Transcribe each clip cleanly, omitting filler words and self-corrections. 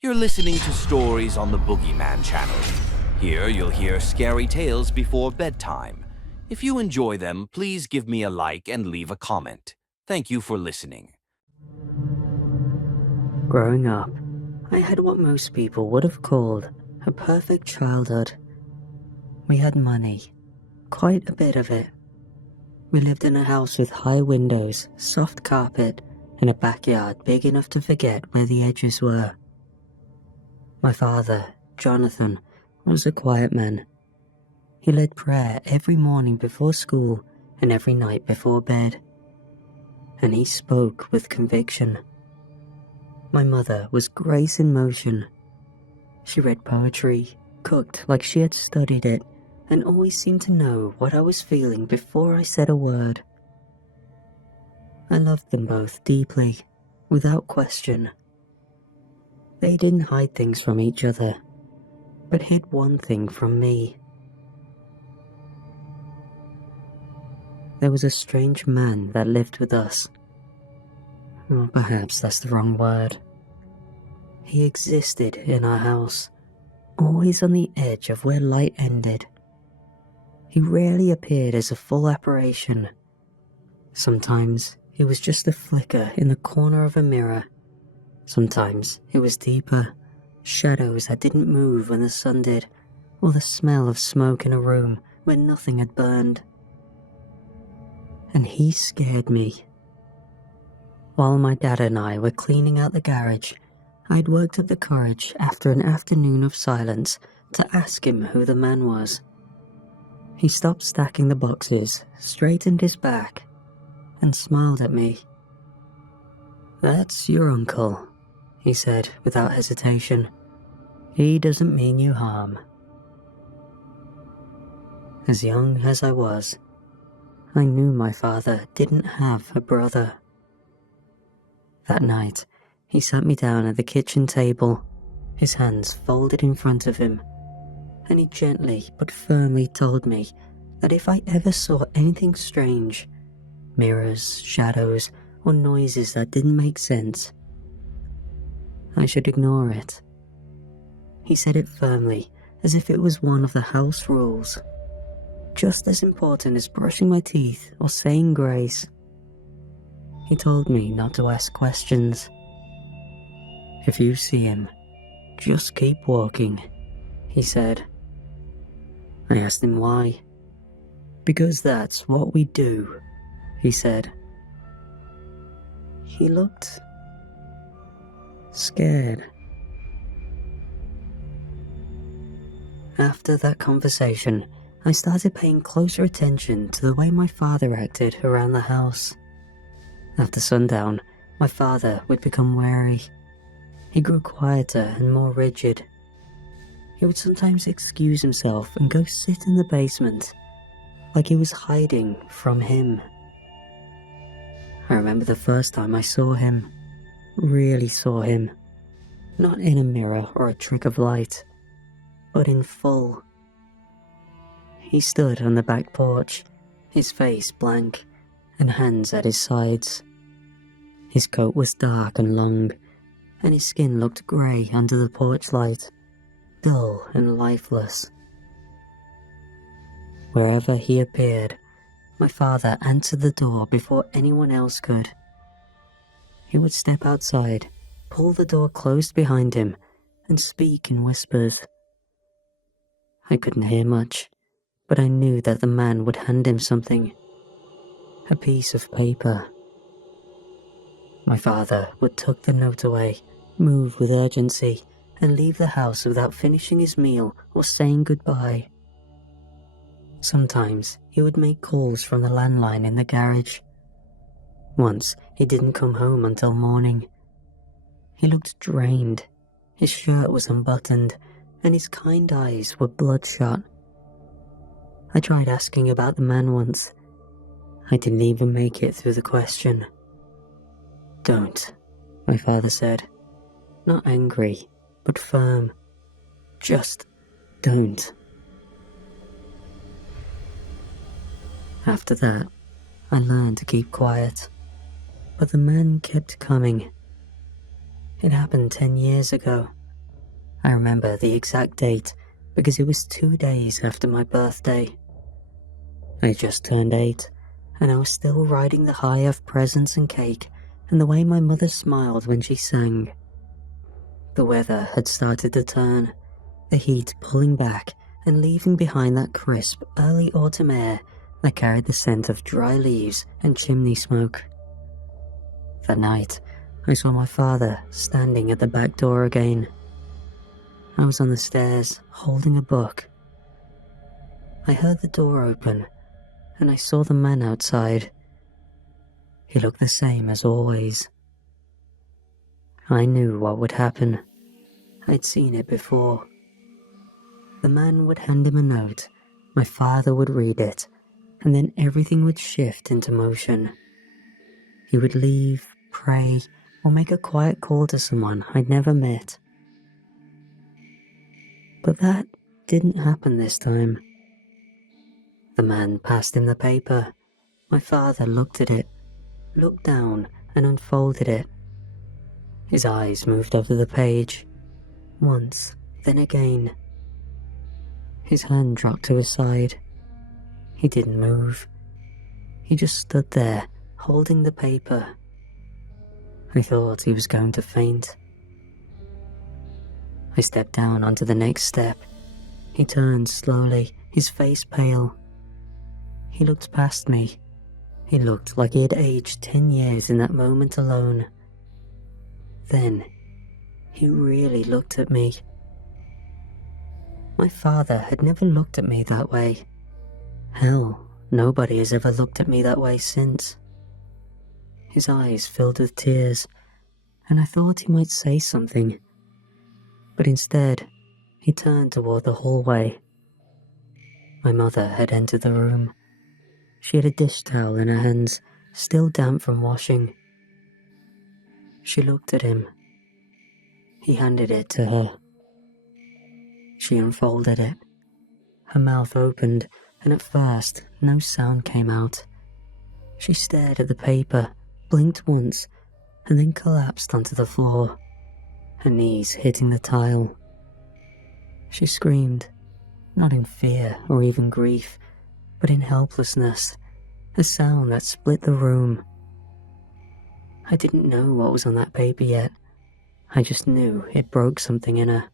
You're listening to stories on the Boogeyman channel. Here you'll hear scary tales before bedtime. If you enjoy them, please give me a like and leave a comment. Thank you for listening. Growing up, I had what most people would have called a perfect childhood. We had money, quite a bit of it. We lived in a house with high windows, soft carpet, and a backyard big enough to forget where the edges were. My father, Jonathan, was a quiet man. He led prayer every morning before school and every night before bed. And he spoke with conviction. My mother was grace in motion. She read poetry, cooked like she had studied it, and always seemed to know what I was feeling before I said a word. I loved them both deeply, without question. They didn't hide things from each other, but hid one thing from me. There was a strange man that lived with us. Or perhaps that's the wrong word. He existed in our house, always on the edge of where light ended. He rarely appeared as a full apparition. Sometimes he was just a flicker in the corner of a mirror. Sometimes it was deeper, shadows that didn't move when the sun did, or the smell of smoke in a room where nothing had burned. And he scared me. While my dad and I were cleaning out the garage, I'd worked up the courage after an afternoon of silence to ask him who the man was. He stopped stacking the boxes, straightened his back, and smiled at me. "That's your uncle," he said without hesitation. "He doesn't mean you harm." As young as I was, I knew my father didn't have a brother. That night, he sat me down at the kitchen table, his hands folded in front of him, and he gently but firmly told me that if I ever saw anything strange, mirrors, shadows, or noises that didn't make sense, I should ignore it. He said it firmly, as if it was one of the house rules, just as important as brushing my teeth or saying grace. He told me not to ask questions. "If you see him, just keep walking," he said. I asked him why. "Because that's what we do," he said. He looked scared. After that conversation, I started paying closer attention to the way my father acted around the house. After sundown, my father would become wary. He grew quieter and more rigid. He would sometimes excuse himself and go sit in the basement, like he was hiding from him. I remember the first time I saw him, really saw him, not in a mirror or a trick of light, but in full. He stood on the back porch, his face blank and hands at his sides. His coat was dark and long, and his skin looked grey under the porch light, dull and lifeless. Wherever he appeared, my father answered the door before anyone else could. He would step outside, pull the door closed behind him, and speak in whispers. I couldn't hear much, but I knew that the man would hand him something. A piece of paper. My father would tuck the note away, move with urgency, and leave the house without finishing his meal or saying goodbye. Sometimes he would make calls from the landline in the garage. Once he didn't come home until morning. He looked drained. His shirt was unbuttoned, and his kind eyes were bloodshot. I tried asking about the man once. I didn't even make it through the question. "Don't," my father said, not angry, but firm. "Just don't." After that, I learned to keep quiet, but the man kept coming. It happened 10 years ago, I remember the exact date because it was 2 days after my birthday. I just turned 8, and I was still riding the high of presents and cake and the way my mother smiled when she sang. The weather had started to turn, the heat pulling back and leaving behind that crisp early autumn air that carried the scent of dry leaves and chimney smoke. That night, I saw my father standing at the back door again. I was on the stairs, holding a book. I heard the door open, and I saw the man outside. He looked the same as always. I knew what would happen. I'd seen it before. The man would hand him a note, my father would read it, and then everything would shift into motion. He would leave, pray, or make a quiet call to someone I'd never met. But that didn't happen this time. The man passed him the paper. My father looked at it, looked down, and unfolded it. His eyes moved over the page, once, then again. His hand dropped to his side. He didn't move. He just stood there, holding the paper. I thought he was going to faint. I stepped down onto the next step. He turned slowly, his face pale. He looked past me. He looked like he had aged 10 years in that moment alone. Then, he really looked at me. My father had never looked at me that way. Hell, nobody has ever looked at me that way since. His eyes filled with tears, and I thought he might say something. But instead, he turned toward the hallway. My mother had entered the room. She had a dish towel in her hands, still damp from washing. She looked at him. He handed it to her. She unfolded it. Her mouth opened, and at first, no sound came out. She stared at the paper, blinked once, and then collapsed onto the floor, her knees hitting the tile. She screamed, not in fear or even grief, but in helplessness, a sound that split the room. I didn't know what was on that paper yet. I just knew it broke something in her,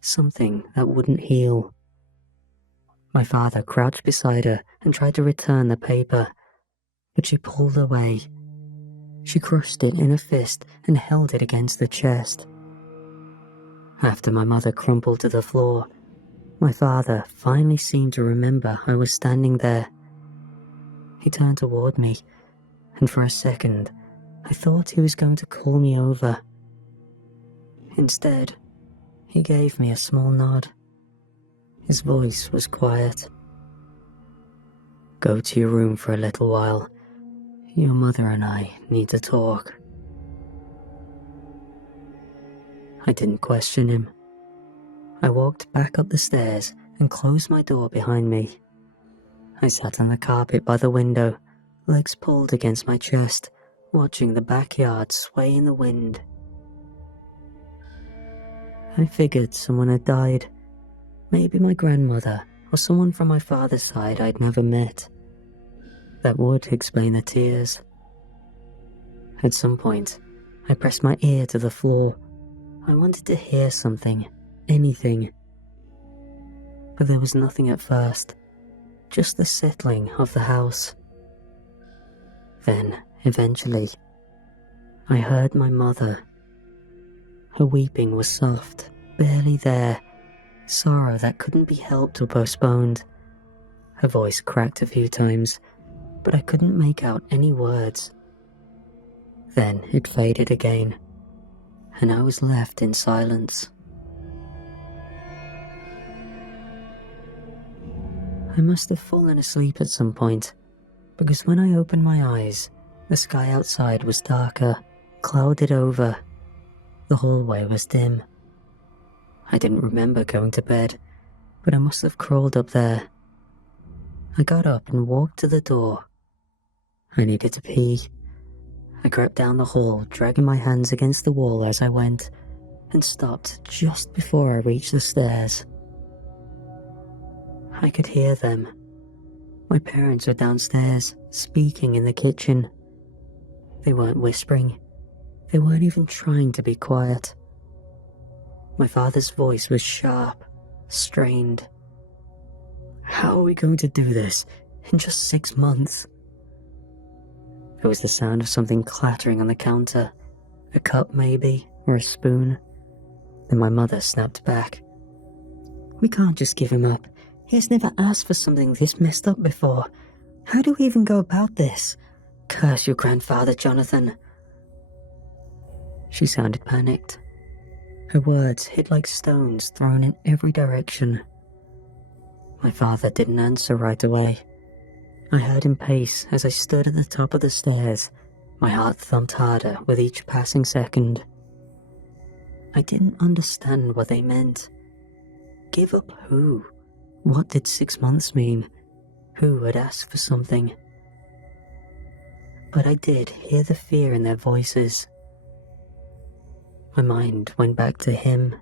something that wouldn't heal. My father crouched beside her and tried to return the paper, but she pulled away. She crushed it in a fist and held it against the chest. After my mother crumpled to the floor, my father finally seemed to remember I was standing there. He turned toward me, and for a second, I thought he was going to call me over. Instead, he gave me a small nod. His voice was quiet. "Go to your room for a little while. Your mother and I need to talk." I didn't question him. I walked back up the stairs and closed my door behind me. I sat on the carpet by the window, legs pulled against my chest, watching the backyard sway in the wind. I figured someone had died. Maybe my grandmother or someone from my father's side I'd never met. That would explain the tears. At some point, I pressed my ear to the floor. I wanted to hear something, anything. But there was nothing at first, just the settling of the house. Then, eventually, I heard my mother. Her weeping was soft, barely there, sorrow that couldn't be helped or postponed. Her voice cracked a few times, but I couldn't make out any words. Then it faded again, and I was left in silence. I must have fallen asleep at some point, because when I opened my eyes, the sky outside was darker, clouded over. The hallway was dim. I didn't remember going to bed, but I must have crawled up there. I got up and walked to the door. I needed to pee. I crept down the hall, dragging my hands against the wall as I went. and stopped just before I reached the stairs. I could hear them. My parents were downstairs, speaking in the kitchen. They weren't whispering. They weren't even trying to be quiet. My father's voice was sharp, strained. How are we going to do this in just 6 months? There was the sound of something clattering on the counter, a cup maybe, or a spoon. Then my mother snapped back. We can't just give him up. He has never asked for something this messed up before. How do we even go about this? Curse your grandfather, Jonathan. She sounded panicked. Her words hit like stones thrown in every direction. My father didn't answer right away. I heard him pace as I stood at the top of the stairs. My heart thumped harder with each passing second. I didn't understand what they meant. Give up who? What did 6 months mean? Who had asked for something? But I did hear the fear in their voices. My mind went back to him.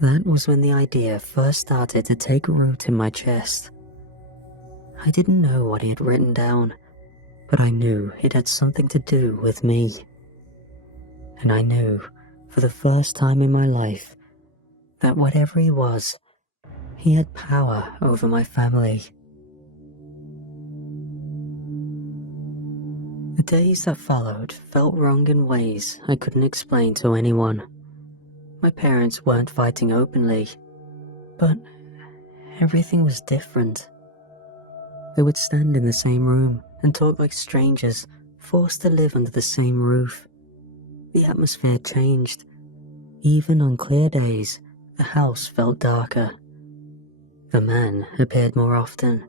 That was when the idea first started to take root in my chest. I didn't know what he had written down, but I knew it had something to do with me. And I knew, for the first time in my life, that whatever he was, he had power over my family. The days that followed felt wrong in ways I couldn't explain to anyone. My parents weren't fighting openly, but everything was different. They would stand in the same room and talk like strangers, forced to live under the same roof. The atmosphere changed. Even on clear days, the house felt darker. The man appeared more often.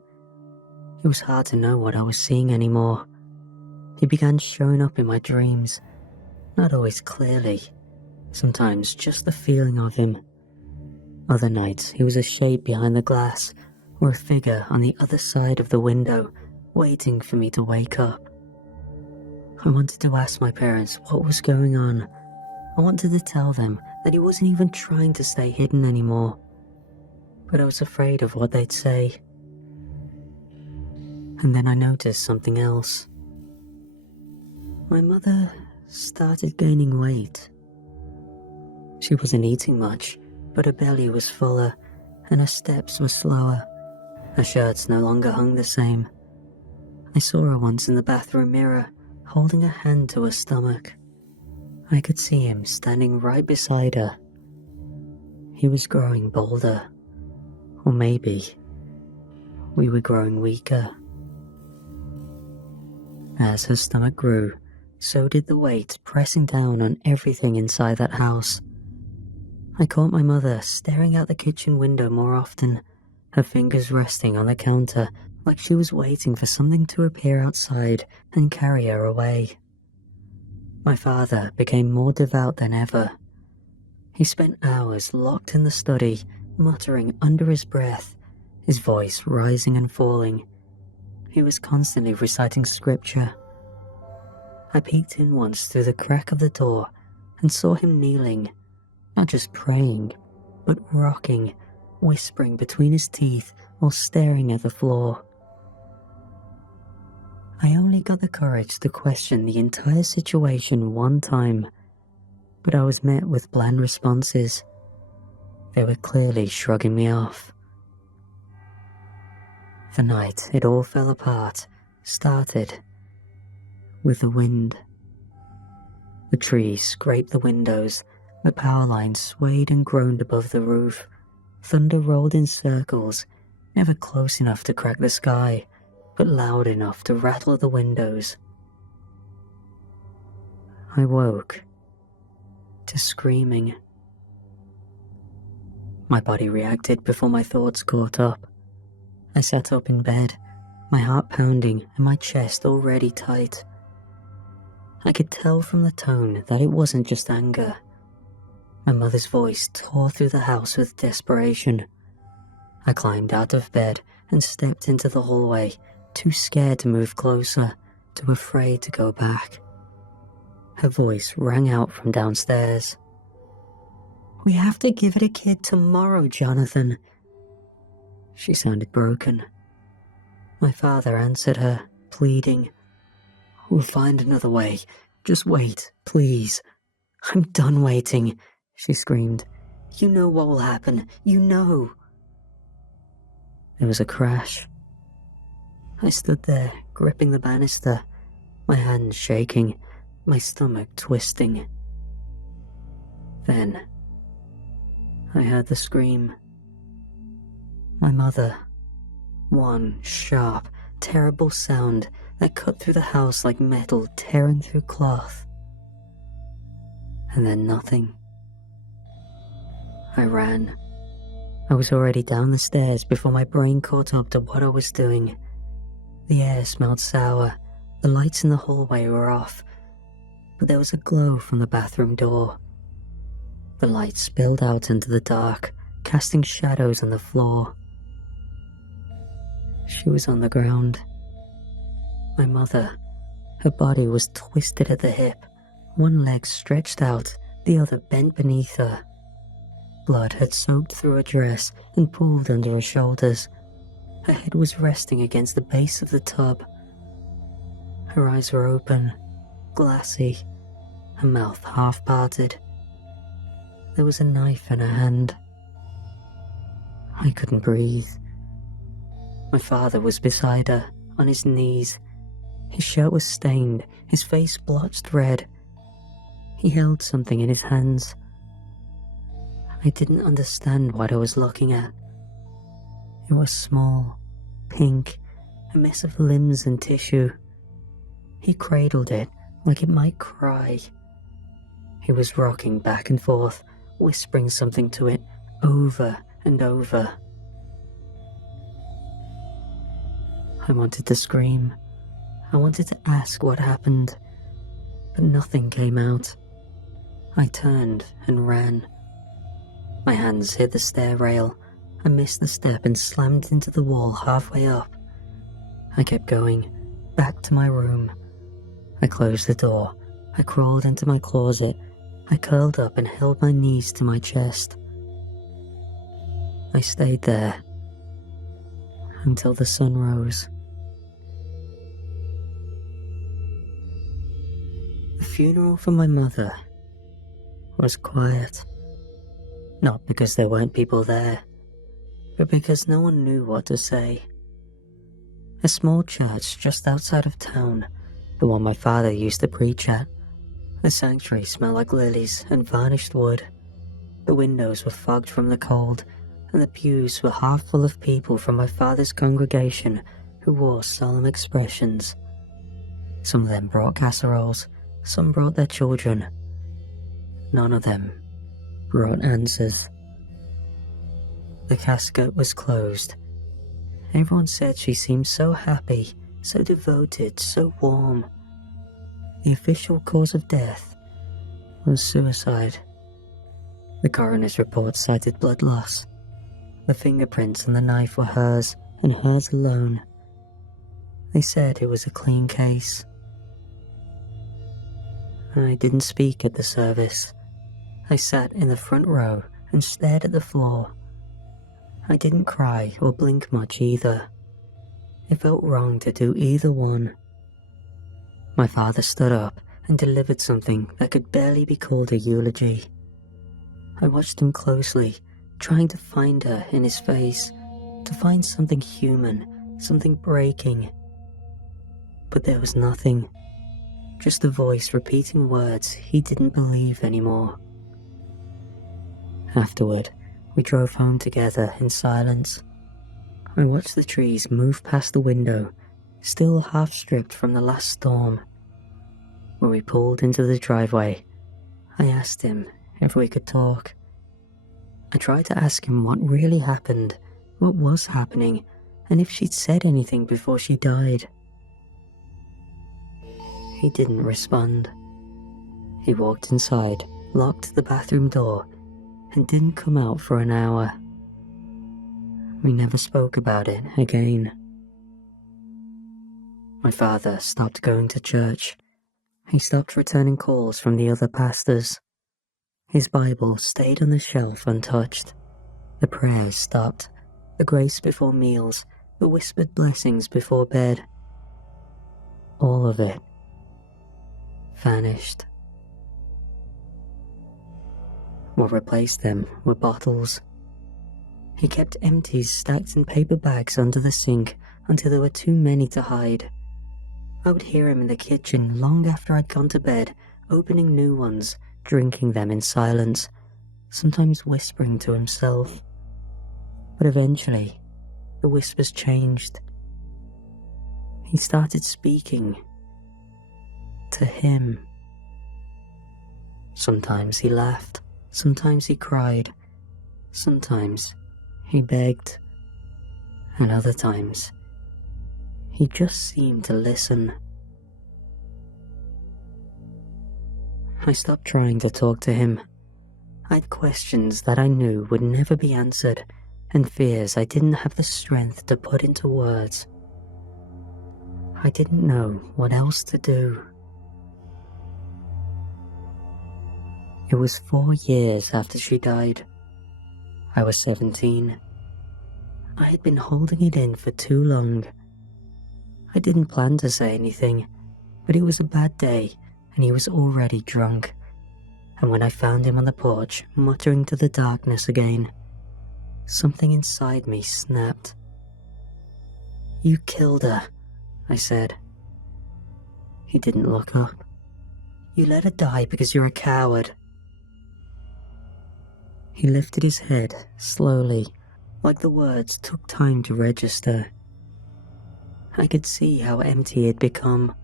It was hard to know what I was seeing anymore. He began showing up in my dreams, not always clearly, sometimes just the feeling of him. Other nights he was a shape behind the glass, or a figure on the other side of the window, waiting for me to wake up. I wanted to ask my parents what was going on. I wanted to tell them that he wasn't even trying to stay hidden anymore, but I was afraid of what they'd say. And then I noticed something else. My mother started gaining weight. She wasn't eating much, but her belly was fuller, and her steps were slower. Her shirts no longer hung the same. I saw her once in the bathroom mirror, holding a hand to her stomach. I could see him standing right beside her. He was growing bolder. Or maybe we were growing weaker. As her stomach grew, so did the weight pressing down on everything inside that house. I caught my mother staring out the kitchen window more often, her fingers resting on the counter like she was waiting for something to appear outside and carry her away. My father became more devout than ever. He spent hours locked in the study, muttering under his breath, his voice rising and falling. He was constantly reciting scripture. I peeked in once through the crack of the door and saw him kneeling, not just praying, but rocking, whispering between his teeth while staring at the floor. I only got the courage to question the entire situation one time, but I was met with bland responses. They were clearly shrugging me off. The night it all fell apart started with the wind. The trees scraped the windows, the power lines swayed and groaned above the roof. Thunder rolled in circles, never close enough to crack the sky, but loud enough to rattle the windows. I woke to screaming. My body reacted before my thoughts caught up. I sat up in bed, my heart pounding and my chest already tight. I could tell from the tone that it wasn't just anger. My mother's voice tore through the house with desperation. I climbed out of bed and stepped into the hallway, too scared to move closer, too afraid to go back. Her voice rang out from downstairs. We have to give it a kid tomorrow, Jonathan. She sounded broken. My father answered her, pleading. We'll find another way. Just wait, please. I'm done waiting, she screamed. You know what will happen. You know. There was a crash. I stood there, gripping the banister, my hands shaking, my stomach twisting. Then, I heard the scream. My mother. One sharp, terrible sound that cut through the house like metal tearing through cloth. And then nothing. I ran. I was already down the stairs before my brain caught up to what I was doing. The air smelled sour, the lights in the hallway were off, but there was a glow from the bathroom door. The light spilled out into the dark, casting shadows on the floor. She was on the ground. My mother. Her body was twisted at the hip, one leg stretched out, the other bent beneath her. Blood had soaked through her dress and pooled under her shoulders. Her head was resting against the base of the tub. Her eyes were open, glassy, her mouth half-parted. There was a knife in her hand. I couldn't breathe. My father was beside her, on his knees. His shirt was stained, his face blotched red. He held something in his hands. I didn't understand what I was looking at. It was small, pink, a mess of limbs and tissue. He cradled it like it might cry. He was rocking back and forth, whispering something to it over and over. I wanted to scream. I wanted to ask what happened, but nothing came out. I turned and ran. My hands hit the stair rail. I missed the step and slammed into the wall halfway up. I kept going, back to my room. I closed the door. I crawled into my closet. I curled up and held my knees to my chest. I stayed there until the sun rose. The funeral for my mother was quiet. Not because there weren't people there, but because no one knew what to say. A small church just outside of town, the one my father used to preach at. The sanctuary smelled like lilies and varnished wood. The windows were fogged from the cold, and the pews were half full of people from my father's congregation who wore solemn expressions. Some of them brought casseroles, some brought their children. None of them brought answers. The casket was closed. Everyone said she seemed so happy, so devoted, so warm. The official cause of death was suicide. The coroner's report cited blood loss. The fingerprints and the knife were hers, and hers alone. They said it was a clean case. I didn't speak at the service. I sat in the front row and stared at the floor. I didn't cry or blink much either. It felt wrong to do either one. My father stood up and delivered something that could barely be called a eulogy. I watched him closely, trying to find her in his face, to find something human, something breaking. But there was nothing. Just a voice repeating words he didn't believe anymore. Afterward, we drove home together in silence. I watched the trees move past the window, still half stripped from the last storm. When we pulled into the driveway, I asked him if we could talk. I tried to ask him what really happened, what was happening, and if she'd said anything before she died. He didn't respond. He walked inside, locked the bathroom door, and didn't come out for an hour. We never spoke about it again. My father stopped going to church. He stopped returning calls from the other pastors. His Bible stayed on the shelf untouched. The prayers stopped, the grace before meals, the whispered blessings before bed. All of it vanished. What replaced them were bottles. He kept empties stacked in paper bags under the sink until there were too many to hide. I would hear him in the kitchen long after I'd gone to bed, opening new ones, drinking them in silence, sometimes whispering to himself. But eventually, the whispers changed. He started speaking to him. Sometimes he laughed, sometimes he cried, sometimes he begged, and other times he just seemed to listen. I stopped trying to talk to him. I had questions that I knew would never be answered, and fears I didn't have the strength to put into words. I didn't know what else to do. It was 4 years after she died. I was 17. I had been holding it in for too long. I didn't plan to say anything, but it was a bad day and he was already drunk. And when I found him on the porch, muttering to the darkness again, something inside me snapped. "You killed her," I said. He didn't look up. "You let her die because you're a coward." He lifted his head slowly, like the words took time to register. I could see how empty he had become.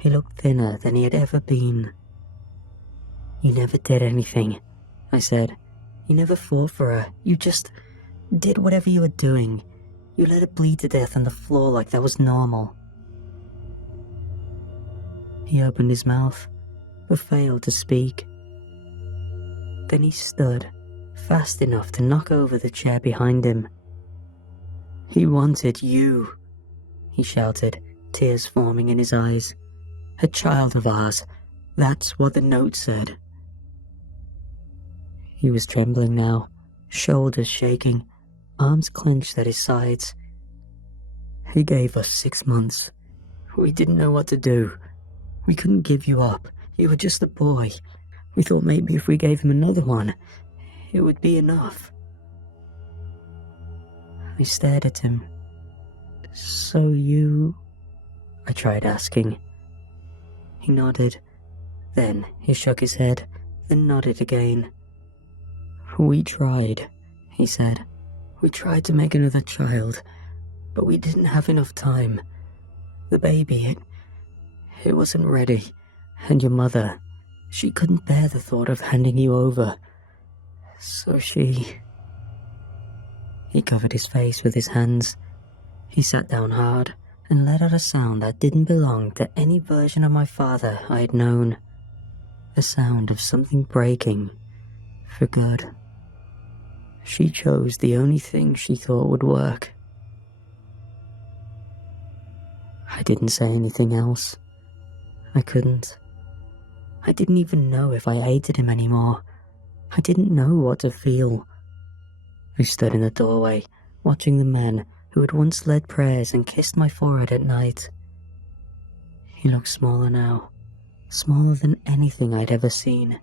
He looked thinner than he had ever been. "You never did anything," I said. "You never fought for her. You just did whatever you were doing. You let her bleed to death on the floor like that was normal." He opened his mouth, but failed to speak. Then he stood, fast enough to knock over the chair behind him. "He wanted you," he shouted, tears forming in his eyes. "A child of ours. That's what the note said." He was trembling now, shoulders shaking, arms clenched at his sides. "He gave us 6 months. We didn't know what to do. We couldn't give you up. You were just a boy. We thought maybe if we gave him another one, it would be enough." I stared at him. "So you..." I tried asking. He nodded. Then he shook his head, then nodded again. "We tried," he said. "We tried to make another child, but we didn't have enough time. The baby, it wasn't ready. And your mother, she couldn't bear the thought of handing you over. So she..." He covered his face with his hands. He sat down hard and let out a sound that didn't belong to any version of my father I had known. The sound of something breaking, for good. She chose the only thing she thought would work. I didn't say anything else. I couldn't. I didn't even know if I hated him anymore. I didn't know what to feel. I stood in the doorway, watching the man who had once led prayers and kissed my forehead at night. He looked smaller now, smaller than anything I'd ever seen.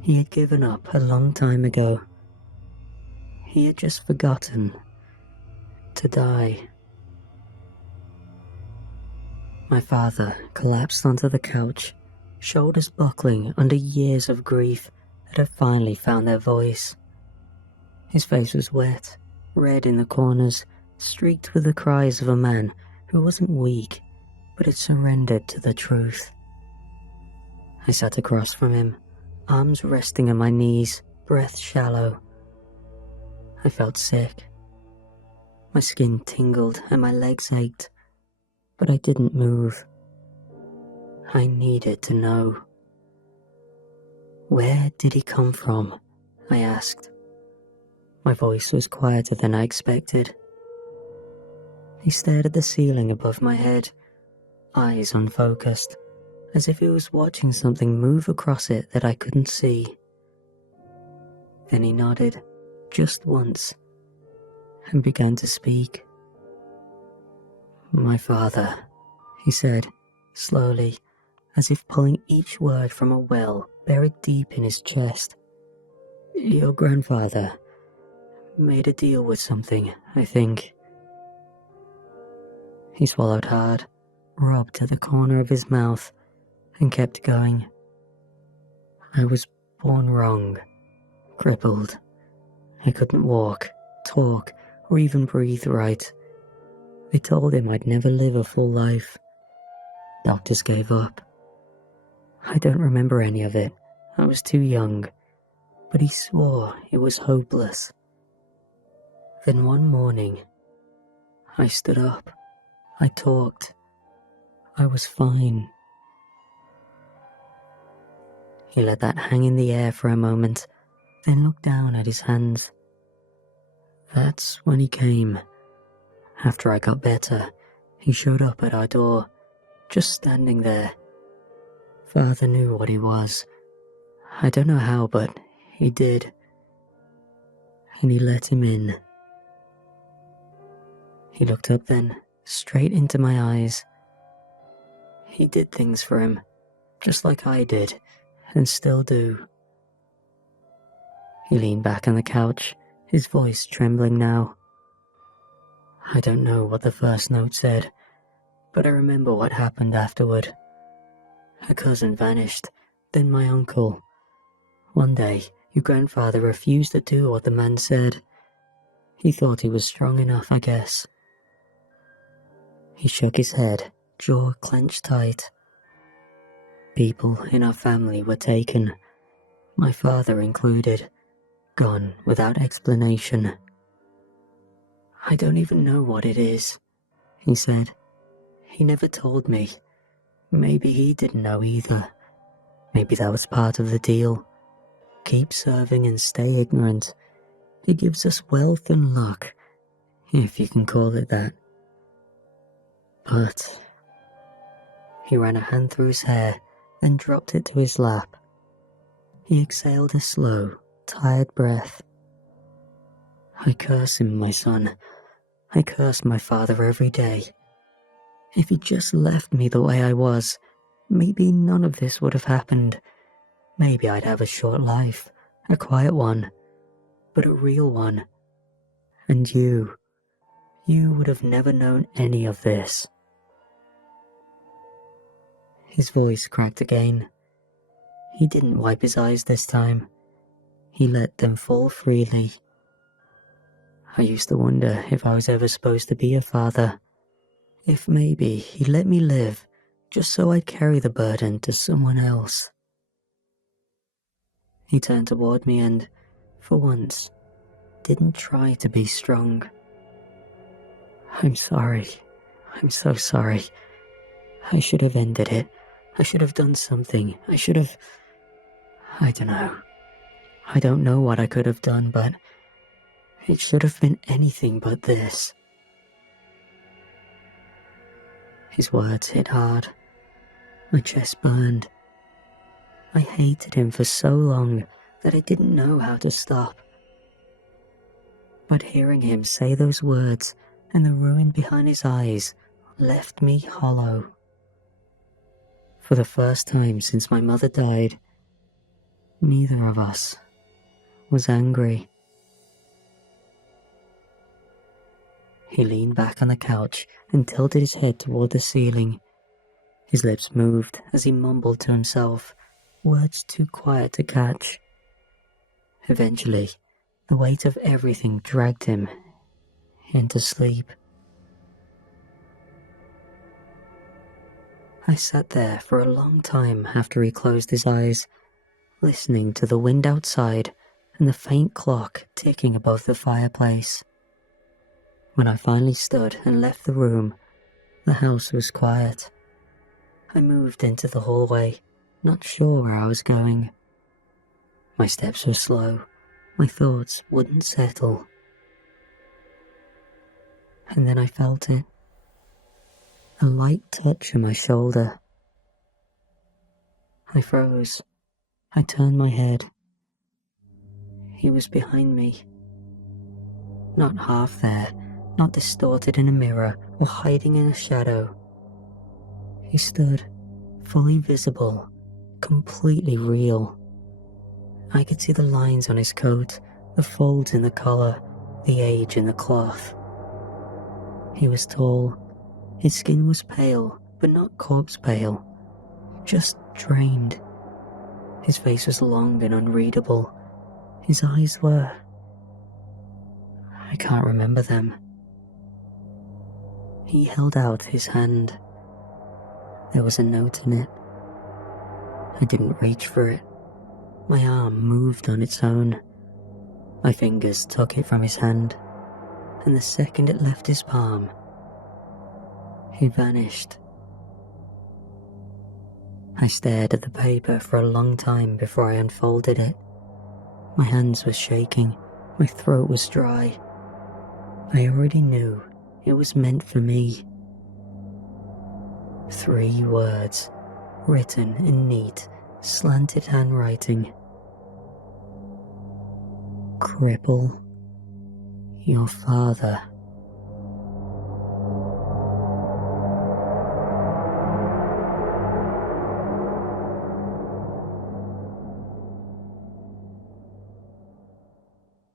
He had given up a long time ago. He had just forgotten to die. My father collapsed onto the couch, shoulders buckling under years of grief that had finally found their voice. His face was wet, red in the corners, streaked with the cries of a man who wasn't weak, but had surrendered to the truth. I sat across from him, arms resting on my knees, breath shallow. I felt sick. My skin tingled and my legs ached, but I didn't move. I needed to know. "Where did he come from?" I asked. My voice was quieter than I expected. He stared at the ceiling above my head, eyes unfocused, as if it was watching something move across it that I couldn't see. Then he nodded, just once, and began to speak. "My father," he said, slowly, as if pulling each word from a well buried deep in his chest. "Your grandfather made a deal with something, I think." He swallowed hard, rubbed at the corner of his mouth, and kept going. "I was born wrong, crippled. I couldn't walk, talk, or even breathe right. They told him I'd never live a full life. Doctors gave up. I don't remember any of it. I was too young, but he swore it was hopeless. Then one morning, I stood up. I talked. I was fine." He let that hang in the air for a moment, then looked down at his hands. "That's when he came. After I got better, he showed up at our door, just standing there. Father knew what he was. I don't know how, but he did. And he let him in." He looked up then, straight into my eyes. "He did things for him, just like I did, and still do." He leaned back on the couch, his voice trembling now. "I don't know what the first note said, but I remember what happened afterward. A cousin vanished, then my uncle. One day, your grandfather refused to do what the man said. He thought he was strong enough, I guess." He shook his head, jaw clenched tight. "People in our family were taken, my father included, gone without explanation. I don't even know what it is," he said. "He never told me. Maybe he didn't know either. Maybe that was part of the deal. Keep serving and stay ignorant. He gives us wealth and luck, if you can call it that. But..." He ran a hand through his hair, then dropped it to his lap. He exhaled a slow, tired breath. "I curse him, my son. I curse my father every day. If he just left me the way I was, maybe none of this would have happened. Maybe I'd have a short life, a quiet one, but a real one. And you would have never known any of this." His voice cracked again. He didn't wipe his eyes this time. He let them fall freely. "I used to wonder if I was ever supposed to be a father. If maybe he let me live, just so I'd carry the burden to someone else." He turned toward me and, for once, didn't try to be strong. "I'm sorry. I'm so sorry. I should have ended it. I should have done something. I should have... I don't know. I don't know what I could have done, but it should have been anything but this." His words hit hard. My chest burned. I hated him for so long that I didn't know how to stop. But hearing him say those words and the ruin behind his eyes left me hollow. For the first time since my mother died, neither of us was angry. He leaned back on the couch and tilted his head toward the ceiling. His lips moved as he mumbled to himself, words too quiet to catch. Eventually, the weight of everything dragged him into sleep. I sat there for a long time after he closed his eyes, listening to the wind outside and the faint clock ticking above the fireplace. When I finally stood and left the room, the house was quiet. I moved into the hallway, not sure where I was going. My steps were slow, my thoughts wouldn't settle. And then I felt it. A light touch on my shoulder. I froze. I turned my head. He was behind me. Not half there, not distorted in a mirror or hiding in a shadow. He stood, fully visible, completely real. I could see the lines on his coat, the folds in the collar, the age in the cloth. He was tall. His skin was pale, but not corpse pale, just drained. His face was long and unreadable. His eyes were... I can't remember them. He held out his hand. There was a note in it. I didn't reach for it. My arm moved on its own. My fingers took it from his hand, and the second it left his palm, he vanished. I stared at the paper for a long time before I unfolded it. My hands were shaking, my throat was dry. I already knew it was meant for me. 3 words, written in neat, slanted handwriting. Cripple your father.